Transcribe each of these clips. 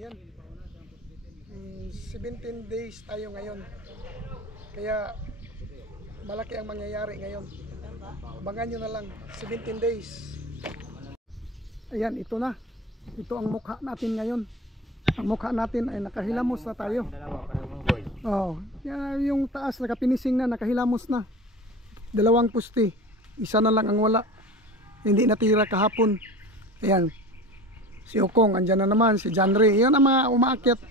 Ayan. 17 days tayo ngayon. Kaya malaki ang mangyayari ngayon. Abangan nyo na lang. 17 days. Ayan, ito na. Ito ang mukha natin ngayon. Ang mukha natin ay nakahilamos na tayo. Oh, yan, yung taas nakapinising na, nakahilamos na. 2 pusti. Isa na lang ang wala. Hindi natira kahapon. Ayan. Si Okong, andyan na naman. Si John Ray. Yan ang mga umaakyat.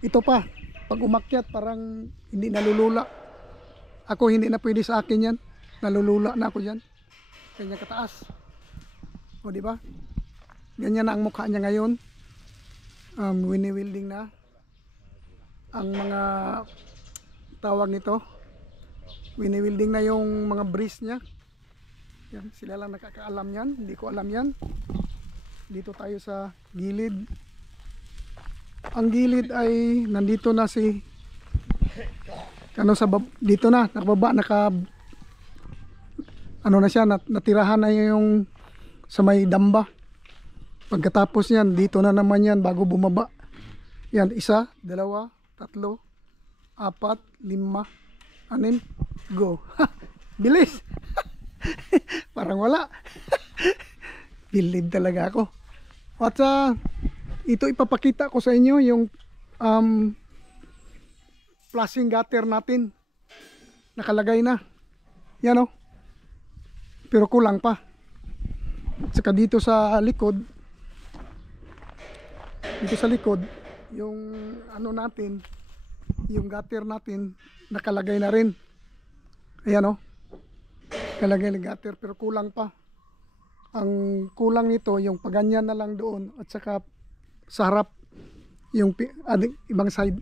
Ito pa. Pag umakyat, parang hindi nalulula. Ako hindi na pwede sa akin yan. Nalulula na ako dyan. Kanya kataas. O diba? Ganyan na ang mukha niya ngayon. Wini-wielding na. Ang mga tawag nito. Wini-wielding na yung mga breeze niya. Yan, sila lang nakakaalam yan. Hindi ko alam yan. Dito tayo sa gilid. Ang gilid ay nandito na si dito na nakababa, ano na siya, natirahan na yung sa may damba. Pagkatapos yan, dito na naman yan bago bumaba. Yan, 1, 2, 3, 4, 5, 6, go. Bilis. Parang wala. Bilib talaga ako. At ito ipapakita ko sa inyo yung flushing gutter natin. Nakalagay na. Yan o. Pero kulang pa. At saka dito sa likod, yung ano natin, yung gutter natin nakalagay na rin. Ayan o. Nakalagay na gutter pero kulang pa. Ang kulang nito yung paganyan na lang doon at saka sa harap yung ibang side,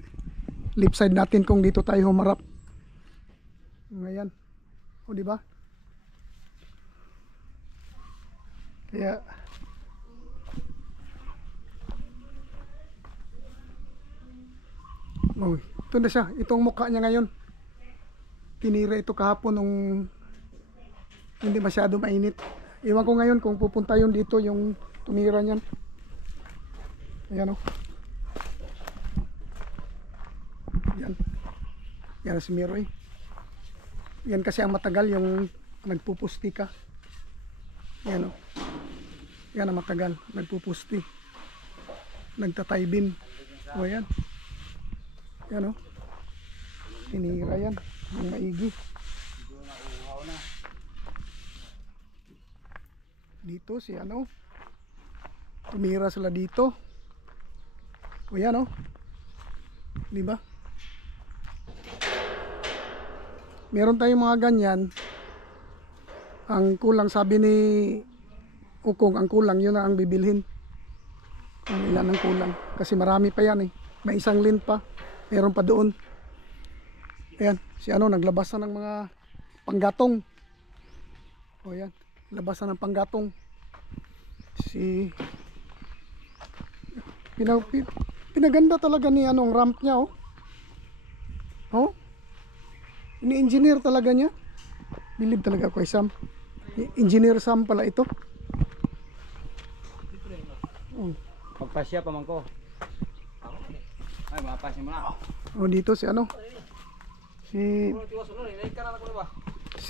left side natin kung dito tayo humarap. Ngayon. O di ba? Kaya ito na siya, itong mukha niya ngayon. Tinira ito kahapon nung hindi masyado mainit. Iwan ko ngayon kung pupunta yun dito yung tumira niyan. Ayan o. Yan. Yan si Miroy. Yan kasi ang matagal yung nagpupusti ka. Yan o. Yan ang matagal. Nagpupusti. Nagtataybin. O yan. Yan o. Tinira yan. Yung maigi. Dito si ano, tumira sila dito. O yan o, diba? Meron tayong mga ganyan. Ang kulang, sabi ni Ukong, ang kulang yun na ang bibilhin. Ang ilan ang kulang kasi marami pa yan eh. May isang lint pa, meron pa doon. Ayan, si ano, naglabas na ng mga panggatong. O yan, labasan ng panggatong. Pinaganda talaga ni anong ramp niya oh. Oh? Ini-engineer talaga niya. Bilib talaga ako kay Sam. Engineer Sam pala ito. Oh. Pagpasya pa man ko. Ay, mapasya mo na. Oh, dito si ano? Si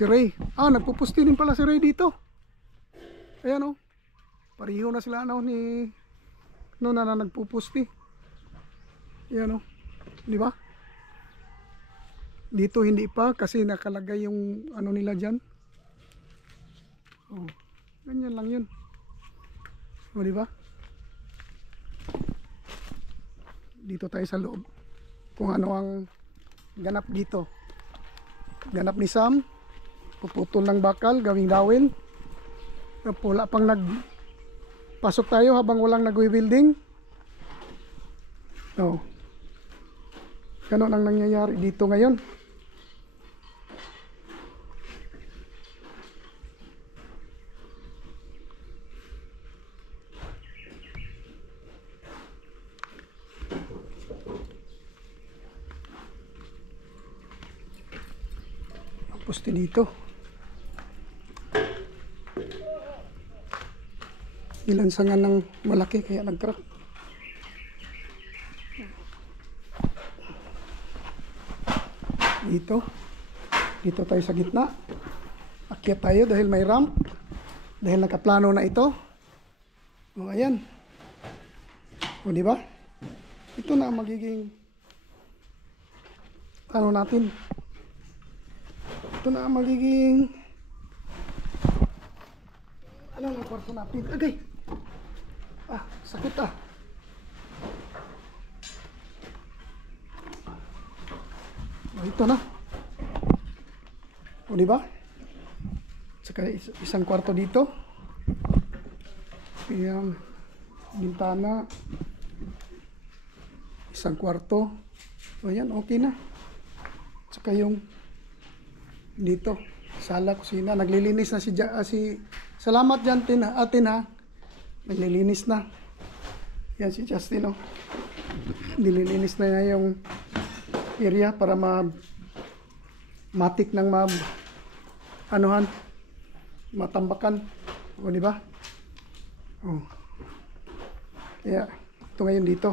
Ray. Ah, nagpupusti din pala si Ray dito. Ayan o. Pariho na sila ano ni na nagpupusti. Ayan o. Di ba? Dito hindi pa kasi nakalagay yung ano nila dyan. Oh, ganyan lang yun. O di ba? Dito tayo sa loob. Kung ano ang ganap dito. Ganap ni Sam. Puputol ng bakal, gawing dawin. Wala pang pasok tayo habang walang nag-welding. Oh. Ganun ang nangyayari dito ngayon. Poste dito. Nilansangan ng malaki kaya nag-crack. Dito tayo sa gitna. Akyat tayo dahil may ramp. Dahil nakaplano na ito. O, ayan. O, di ba? Ito na ang magiging ano natin. Ito na ang magiging ano ang kwarto natin. Agay! Sakit ah. Ito na. O, diba? Saka isang kwarto dito. Yung bintana. Isang kwarto. O, yan, okay na. Saka yung dito, sala, kusina. Naglilinis na si salamat dyan, atin ha. Naglilinis na. Yan si Justin, oh. Nililinis na niya yung area para matik ng matambakan. O, di ba? Oh. Kaya ito ngayon dito.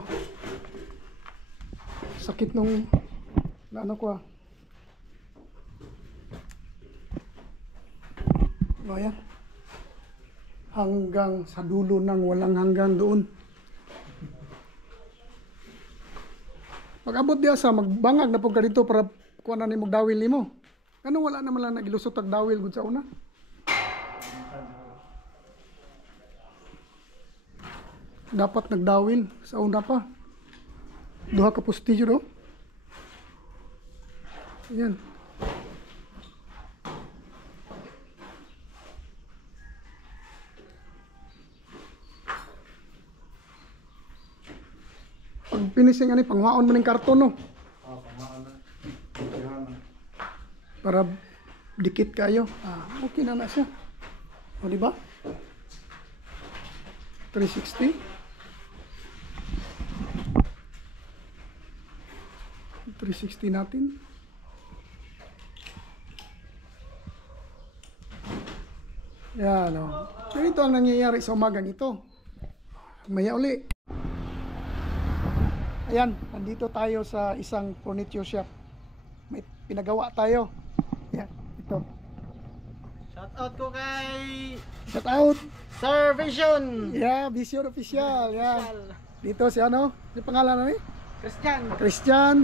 Sakit nung ano ko ah. O, ayan. Hanggang sa dulo ng walang hanggang doon. Pag-abot diya sa magbangag na po ka dito para kuha na ni magdawil ni mo. Ano wala naman lang nagilusot ang dawil gud sa una. Dapat nagdawil sa una pa. Duha ka postilyo do. Ayan. Pag finishing ani pangwaon mo ning karton no. Pangwaon na. Para dikit kayo. Okay na siya. O, di ba? 360. 360 natin. Yan, o. Ganito ang nangyayari sa umagang ito. Maya uli. Ayan, nandito tayo sa isang furniture shop. May pinagawa tayo. Yan, ito. Shout out ko kay Shout out. Sir Vision. Yeah, Vision Official. Yan. Dito si ano? Si pangalan ano eh? Christian. Christian.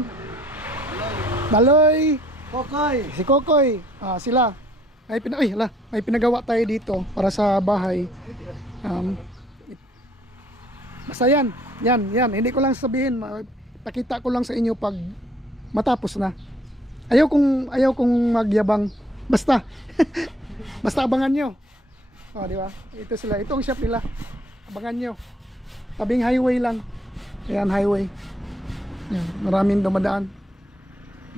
Maloy. Kokoy. Si Kokoy. Sila. May pinagawa tayo dito para sa bahay. Basta yan. Yan. Hindi ko lang sabihin. Pakita ko lang sa inyo pag matapos na. Ayaw kong magyabang. Basta. Basta abangan nyo. O, di ba? Ito sila. Itong shop nila. Abangan nyo. Tabing highway lang. Ayan, highway. Ayan, maraming dumadaan.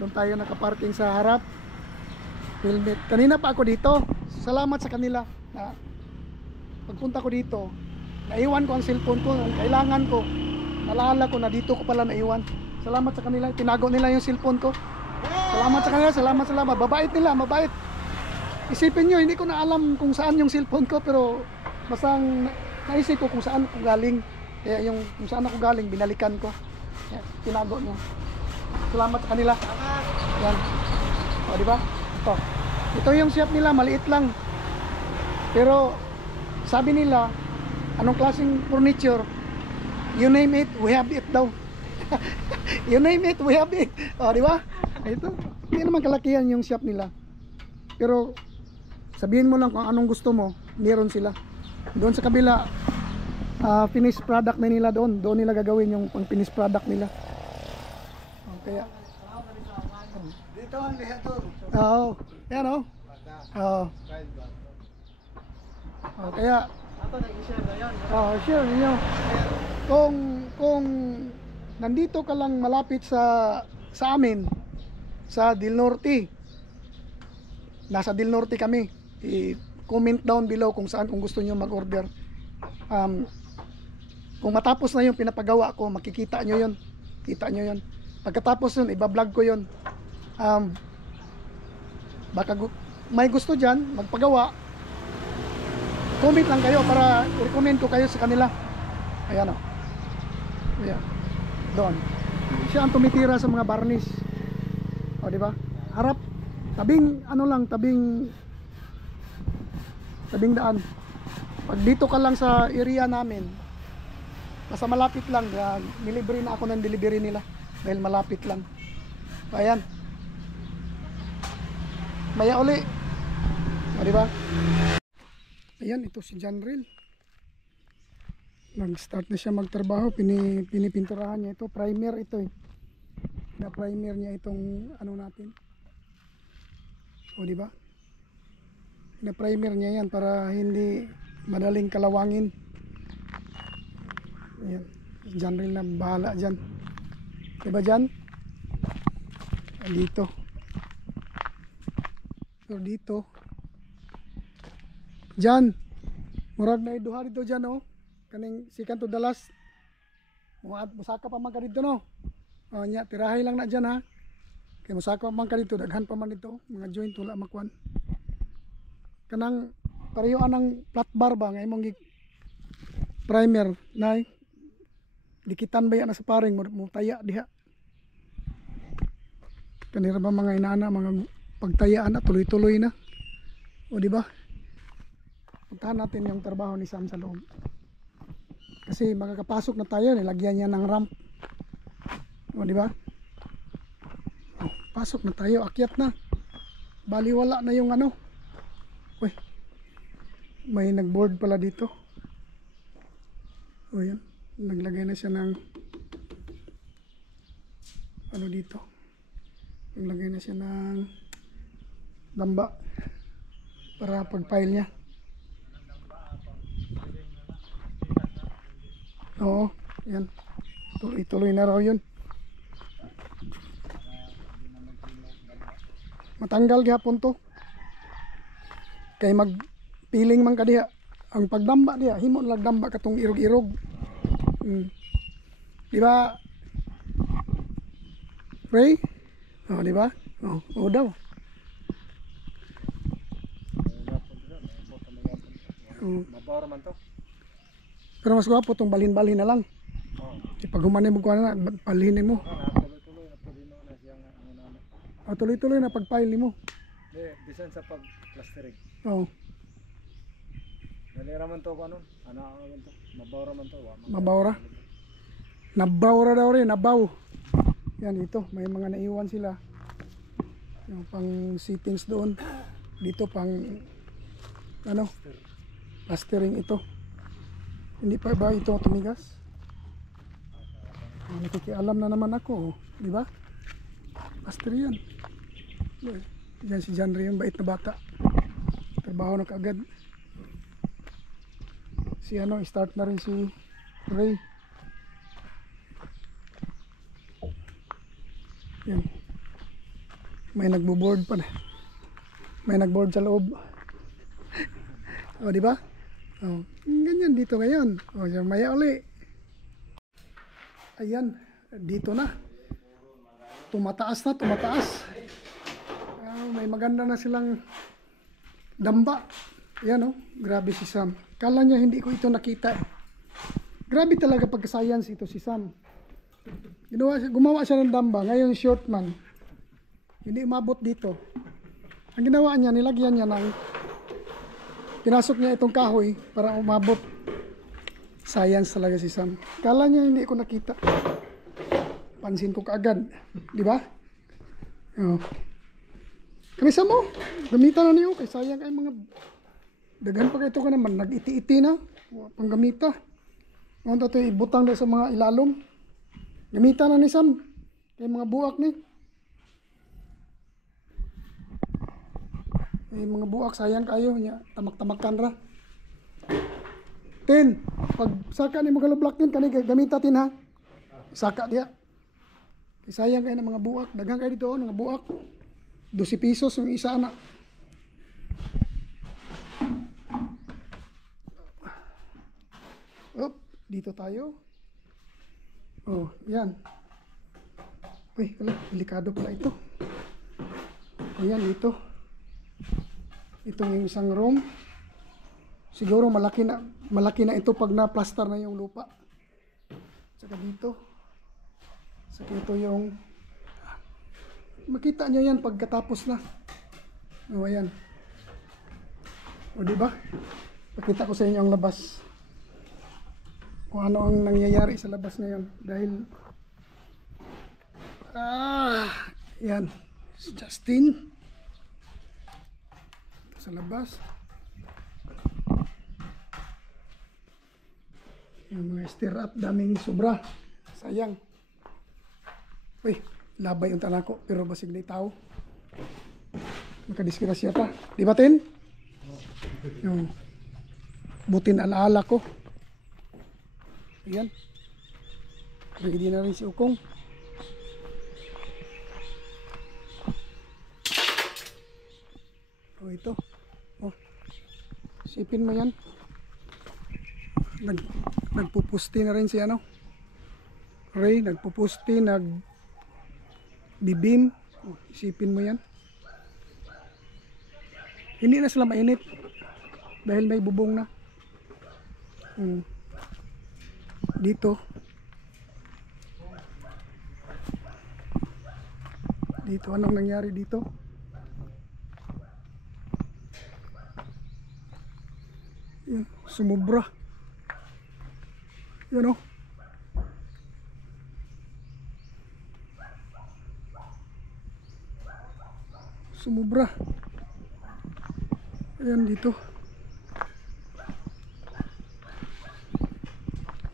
Doon tayo nakaparking sa harap. Helmet. Kanina pa ako dito. Salamat sa kanila. Pagpunta ko dito, naiwan ko ang cellphone ko. Ang kailangan ko. Naalala ko na dito ko pala naiwan. Salamat sa kanila. Tinago nila yung cellphone ko. Salamat sa kanila. Salamat. Mabait nila. Mabait. Isipin nyo, hindi ko na alam kung saan yung cellphone ko. Pero basta naisip ko kung saan ako galing. Kaya yung kung saan ako galing, binalikan ko. Yan, tinago nyo. Salamat sa kanila. Yan. O, diba? Ito yung shop nila, maliit lang. Pero sabi nila, anong klaseng furniture? You name it, we have it daw. You name it, we have it. O, diba? Ito. Hindi naman kalakihan yung shop nila. Pero sabihin mo lang kung anong gusto mo, meron sila. Doon sa kabila, finished product na nila doon. Doon nila gagawin yung pang finished product nila. Kaya Dito ang lihator. oo. Yan o. Oo. Kaya Ato nag-share na yan. share niyo. Kung nandito ka lang malapit sa amin sa Del Norte. Nasa Del Norte kami. I-comment down below kung saan kung gusto niyo mag-order. Kung matapos na yung pinapagawa ko, makikita nyo yun. Kita nyo yun. Pagkatapos yun, iba-vlog ko yun. Baka may gusto dyan, magpagawa. Comment lang kayo para i-recommend ko kayo sa kanila. Ayan o. Ayan. Doon. Siya ang tumitira sa mga barnis. O, diba? harap. Tabing ano lang, tabing daan. Pag dito ka lang sa area namin, basta malapit lang, nilibre na ako ng delivery nila dahil malapit lang. Ayan. Maya uli. O, diba? Ayan, ito si John Reel. Nag-start na siya magtrabaho, pinipinturahan niya ito. Primer ito eh. Na primer niya itong ano natin. O, diba? Na primer niya yan para hindi madaling kalawangin. Ayan. John Reel na bahala dyan. Diba dyan? Dito. So dito. Dyan. Murag na iduha dito dyan oh. Kaning sikan to dalas. Musaka pa man ka dito no. O nya, tirahay lang na dyan ha. Kaya musaka pa man ka dito. Daghan pa man dito. Mga joint wala makuan. Kanang pareho anang flat bar ba. Ngay mong primer. Nay. Dikitan ba yan na sa paring. Mutaya diha. Kanira ba mga inana, mga pagtayaan na, tuloy-tuloy na. O di ba? Puntahan natin yung trabaho ni Sam sa loob. Kasi makakapasok na tayo, nilagyan niya ng ramp. O di ba? O, pasok na tayo, akyat na. Baliwala na yung ano. Uy. May nagboard pala dito. O yan. Naglagay na siya ng ano dito. Naglagay na siya ng damba para pag-file niya. Oo, yan. Tuloy-tuloy na raw yun. Matanggal gihapon to. Kay magpiling man ka diha. Ang pagdamba diha, himo lang damba katong irog-irog. Di ba? Ray? Oh, di ba? Oh daw. Mabawra man to. Pero mas gwapo tong balhin-balhin na lang. Pag humanay mo kuha na, balhin mo. Tuloy-tuloy na pag-file mo. Bisan sa pag-plastering. Oo. Nalira man to ano? Ano man to? Mabawra man to. Mabawra. Nabawra daw rin, nabaw. Yan ito, may mga naiwan sila. Yung pang sittings doon. Dito pang ano? Plastering ito. Hindi pa ba ito tumigas? Nakikialam na naman ako, di ba? Plaster yan. Yan si John Ray, yung bait na bata. Trabaho na kaagad. Si ano, start na rin si Ray. Yan. May nagbo-board pa na. May nagboard sa loob. O, di ba? O, ganyan dito ngayon. O, maya uli. Ayan, dito na. Tumataas na, tumataas. May maganda na silang damba. Ayan o, grabe si Sam. Kala niya hindi ko ito nakita. Grabe talaga pagka-science ito si Sam. Gumawa siya ng damba. Ngayon short man. Hindi umabot dito. Ang ginawa niya, nilagyan niya ng pinasok niya itong kahoy para umabot. Science talaga si Sam. Kala niya hindi ko nakita. Pansin ko kaagad. Di ba? Oh. Kanisa mo, gamitan na niyo. Kaya sayang ay mga daghan pa ito ka naman. Nag-iti-iti na. Panggamita. Ano ito ibutang na sa mga ilalom. Gamitan na ni Sam. Kaya mga buak ni. Mga buak sayang kayo niya. Tamak-tamakan ra. 10. Pag saka ni mga block din kani gamita tin ha. Saka dia. Sayang kayo ng mga buak. Daghang kayo dito ng mga buak. 12 pesos yung isa na. Dito tayo. Oh, yan. Uy, delikado pala ito. Ayan, dito. Ito yung isang room. Siguro malaki na ito pag na-plaster na yung lupa. Saka dito. Saka ito yung makita nyo yan pagkatapos na. O, ayan. O, diba? Pakita ko sa inyo ang labas. Kung ano ang nangyayari sa labas ngayon. Dahil, yan. Si Justin. Ito sa labas. Yung mga stir up, daming sobra. Sayang. Uy, labay yung tanako. Pero basig na tao. Makadisgrasya pa. Di ba, Tin? Yung butin alaala ko. Ayan. Ready na rin si Ukong. Oh, ito. Oh. Sipin mo yan. Nagpupusti na rin si ano. Ray, nagpupusti, nagbibim. Oh, isipin mo yan. Hindi na sila mainit. Dahil may bubong na. Dito. Dito, anong nangyari dito? Yan, sumubra. Yan o. Sumubra. Ayan dito.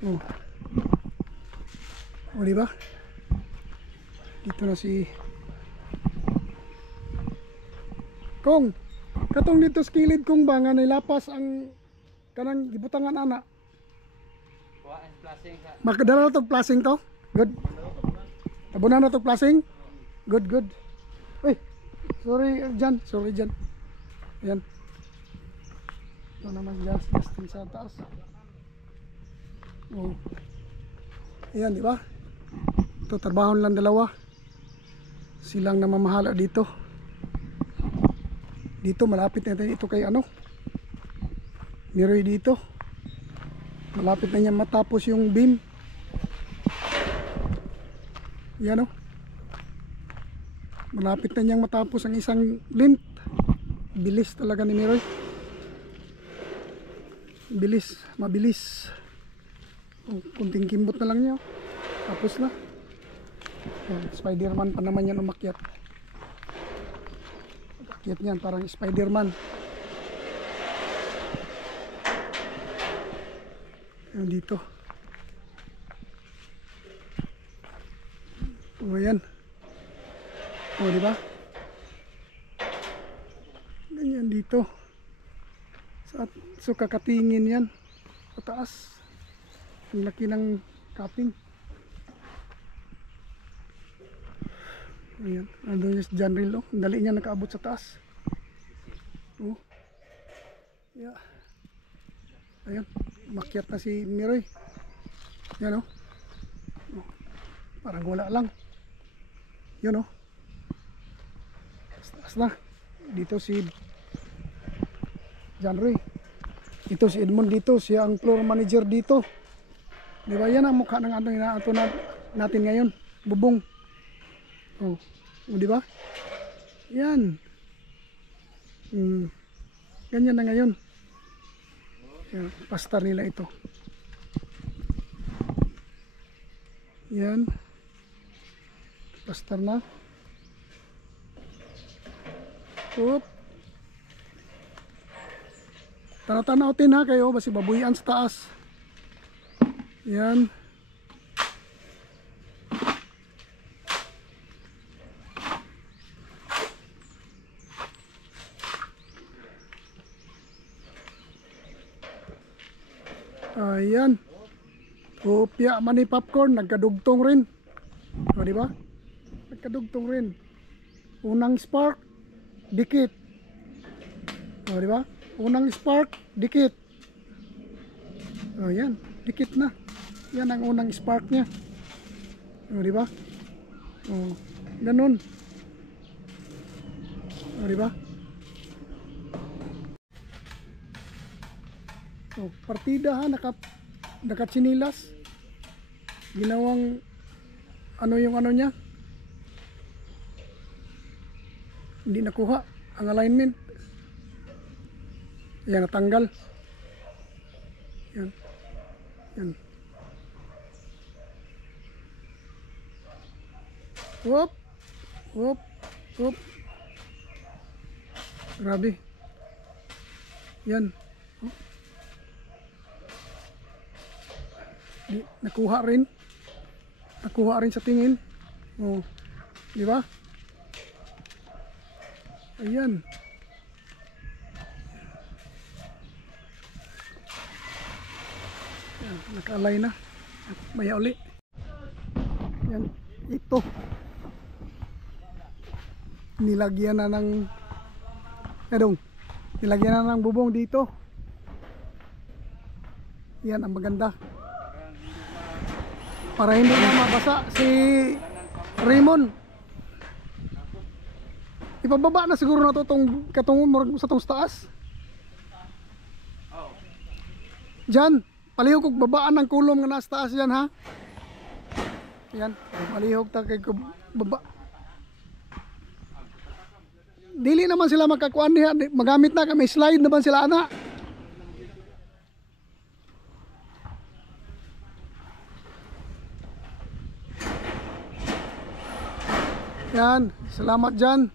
Oh. O, diba? Dito na si Kong. Katong dito sa kilid kong ba nga nilapas ang kanang gibutangan ana. Kuha ang flashing sa. Makadala na to plasing to? Good. Tabunan na to plasing? Good, good. Uy, sorry Jan, sorry Jan. Ayan. Ito naman Justin sa taas. Oh. Ayan, di ba? Ito, trabaho lang dalawa. Silang namamahala dito. Dito, malapit na ito kay ano. Miroy dito. Malapit na niya matapos yung beam. Yan o. Malapit na niyang matapos ang isang lint. Bilis talaga ni Miroy. Bilis, mabilis. Oh, kunting kimbot na lang niya. Tapos na. Oh, Spider-Man pa naman yan umakyat. Umakyat niyan parang Spider-Man. Ayan dito. O ayan. O diba? Ganyan dito. So kakatingin yan. Sa taas. Ang laki ng cutting. Ayan. Nandun yung John Reel. Oh. Ang dali niya nakaabot sa taas. Oh. Yeah. Ayan. Makyat na si Miroy. Yan oh. Oh. Parang wala lang. Yun oh. Taas na. Dito si John Ray. Ito si Edmond dito. Siya ang floor manager dito. Di ba yan ang mukha ng ano inaato natin ngayon? Bubong. Oh. O di ba? Yan. Ganyan na ngayon. Yan, pastar nila ito. Yan. Pastar na. Oop. Tanaw-tanawin ha kayo basi babuyan sa taas. Yan. Ayan. Kopya man ni popcorn, nagkadugtong rin. O, di ba? Nagkadugtong rin. Unang spark, dikit. O, di ba? Unang spark, dikit. O, yan. Dikit na. Yan ang unang spark niya. O, di ba? O, ganun. O, di ba? So, partida ha, nakatsinilas. Ginawang ano yung ano niya? Hindi nakuha ang alignment. Yan, natanggal. Yan. Yan. Whoop. Whoop. Whoop. Grabe. Yan. Oh. Nakuha rin. Nakuha rin sa tingin. Oh. Di ba? Ayan. Ayan, naka-align na. Maya uli. Yan, ito. Nilagyan na ng nilagyan na ng bubong dito. Yan ang maganda. Para hindi na mabasa si Raymond. Ipababa na siguro na to tong katungon sa tong taas. Diyan, palihog kog babaan ng kulom nga nasa taas yan ha. Yan, palihog ta kay baba. Dili naman sila makakuan niya, magamit na kami slide naman sila ana. Yan, salamat dyan.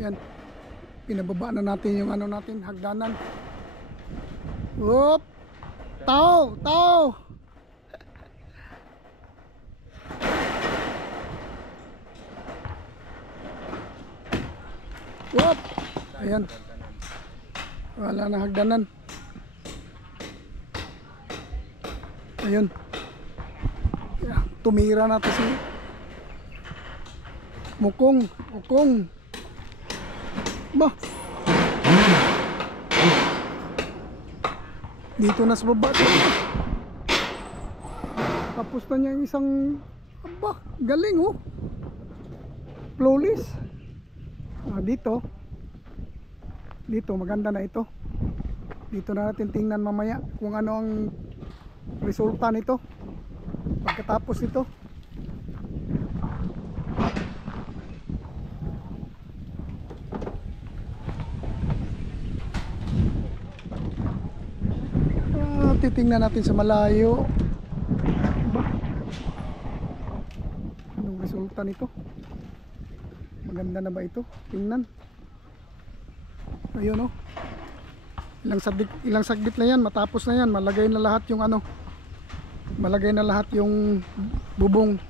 Yan, pinababa na natin yung ano natin, hagdanan. Whoop! Tao! Tao! Whoop! Ayan. Wala na hagdanan. Ayun. Yeah, tumira natin si Mukong. Ba. Dito na sa baba. Tapos na niya yung isang aba, galing oh. Flawless. Dito maganda na ito. Dito na natin tingnan mamaya kung ano ang resulta nito pagkatapos nito. Titingnan natin sa malayo. Ba? Anong resulta nito? Maganda na ba ito? Tingnan. Ayun oh. Ilang saglit na yan, matapos na yan, malagay na lahat yung ano. Malagay na lahat yung bubong.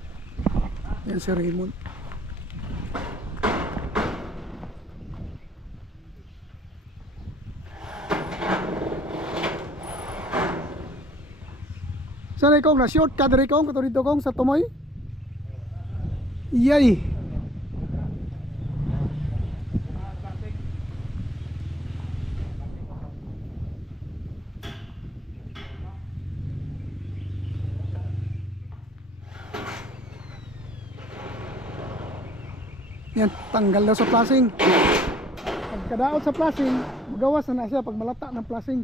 Yan si Raymond. Sana ikaw na short ka diri kong kato dito kong sa tumoy. Iyay. Yan, tanggal daw sa plasing. Pagkadaot sa plasing, magawas na siya pag malata ng plasing.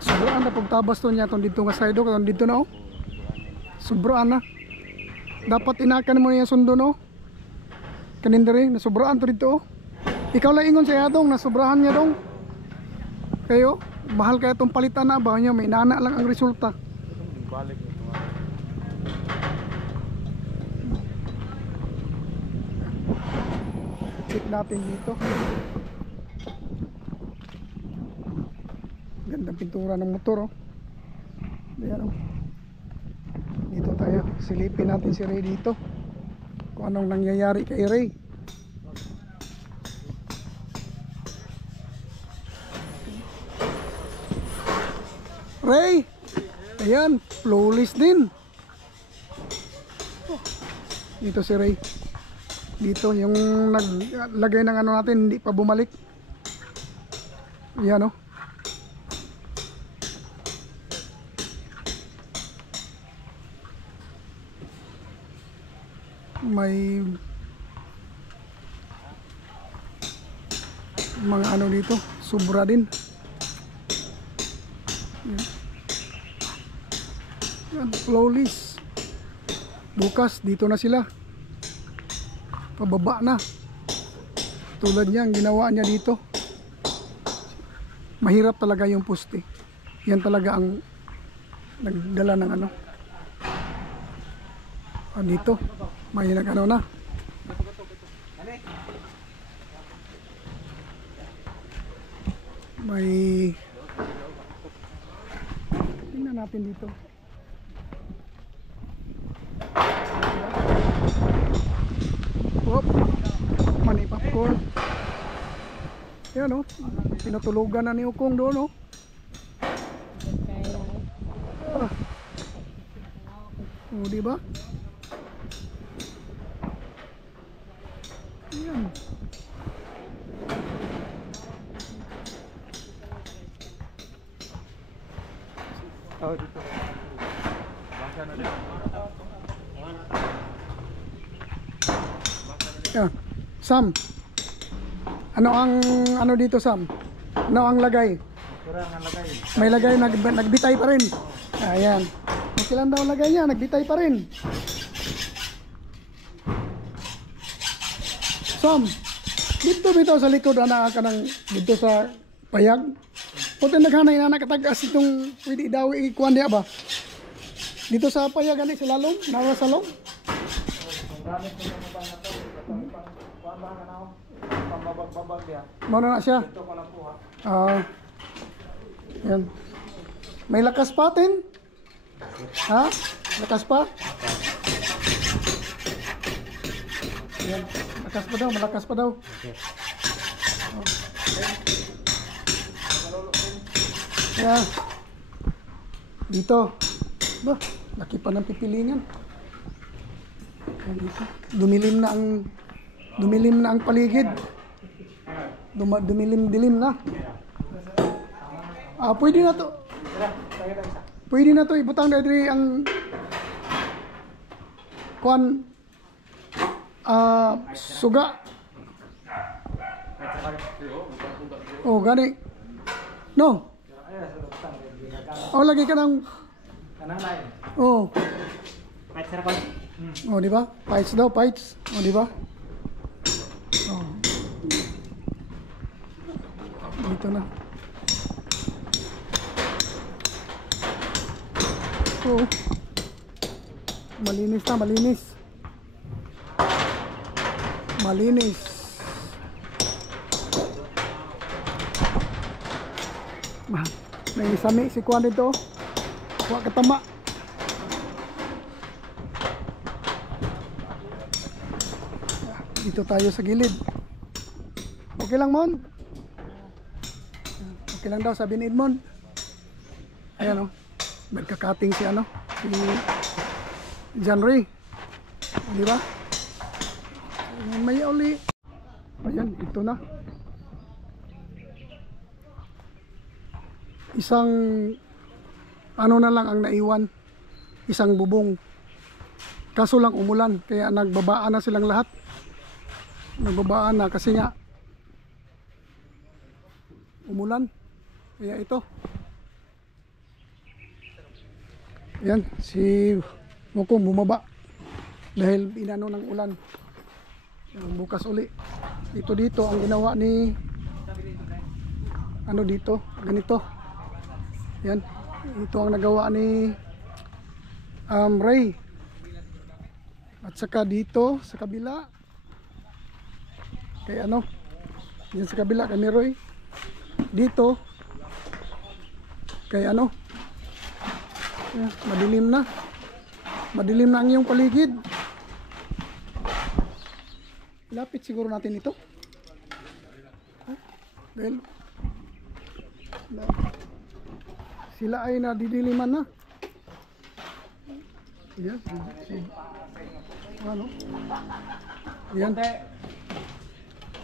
Sobraan na pagtabas to niya dito nga side o dito na oh. Sobraan na. Dapat inakan mo yung sundo no. Kanindari na sobraan to dito oh. Ikaw lang ingon sa yadong na sobrahan niya dong. Kayo, mahal kaya itong palitan na ba niya, may nana lang ang resulta. Balik ito. Check natin dito. Gandang pintura ng motor oh. Ayan oh. Dito tayo, silipin natin si Ray dito. Kung anong nangyayari kay Ray. Ray! Ayan, flawless din. Dito si Ray. Dito yung naglagay ng ano natin, hindi pa bumalik. Ayan oh. May mga ano dito, sobra din. Yan, flawless. Bukas dito na sila. Pababa na. Tulad niya ang ginawa niya dito. Mahirap talaga yung poste. Yan talaga ang nagdala ng ano. Dito may nag-ano na. May tingnan natin dito. Whoop. Mani popcorn. Yan o. Pinatulugan na ni Ukong doon o. O diba? Yan. Oh, dito. Basa na din. Yan. Sam. Ano dito Sam? Ano ang lagay? Kurang ang lagay. May lagay nagbitay pa rin. Ayan. Okay lang daw lagay niya, nagbitay pa rin. Sam, dito bitaw sa likod ana ka ng dito sa payag. Puti naghanay na nakatagas itong pwede daw ikuan niya ba? Dito sa payag ani sa lalong, nawa sa long. Pambabag dia. Mano na siya. Ito ko lang po ha. Yan. May lakas pa tin? Ha? Lakas pa? Yan. Lakas pa daw, malakas pa daw. Yeah. Dito. Ba, laki pa ng pipilingan. Yan dito. Dumilim na ang paligid. Dumilim-dilim na. Pwede na to. Pwede na to ibutang na diri ang kuan suga. Oh, gani. No. Oh, lagi ka ng Kanang lain. oh. Kahit sa kon. Oh, di ba? Pites daw, pites. Oh, di ba? Oh. Dito na. Oh. Malinis na, malinis. Malinis. May isami si Kuan dito. Kuha katama. Dito tayo sa gilid. Okay lang, Mon? Okay lang daw, sabi ni Edmond. Ayan o. Nagkakating si ano, si John Ray. Di ba? May uli. Ayan, ito na. Isang ano na lang ang naiwan. Isang bubong. Kaso lang umulan, kaya nagbabaan na silang lahat. Nagbabaan na kasi nga umulan. Kaya ito. Yan, si Mukong bumaba dahil inano ng ulan. Bukas uli. Ito dito ang ginawa ni ano dito, ganito. Yan. Ito ang nagawa ni Ray. At saka dito sa kabila kay ano? Yan sa kabila kay Roy. Dito kay ano? Yan, madilim na. Madilim na ang iyong paligid. Lapit siguro natin ito. Dahil sila ay nadidiliman na. Yan. Ano? Yan.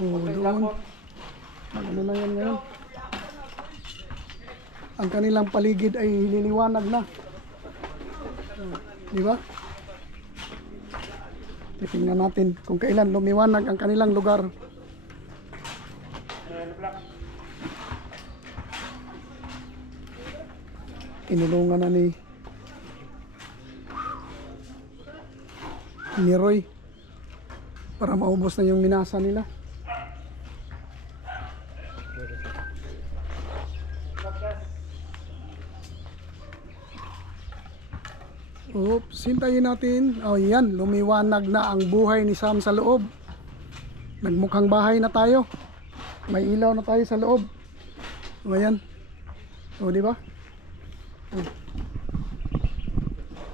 Oh, doon. Ano na yan ngayon? Ang kanilang paligid ay liliwanag na. Di ba? Tingnan natin kung kailan lumiwanag ang kanilang lugar. kinulungan na ni Roy para maubos na yung minasa nila. Oops, hintayin natin. Oh, yan, lumiwanag na ang buhay ni Sam sa loob. Nagmukhang bahay na tayo. May ilaw na tayo sa loob. O, ayan. O, di ba? O.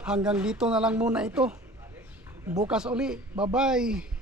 Hanggang dito na lang muna ito. Bukas uli. Bye-bye.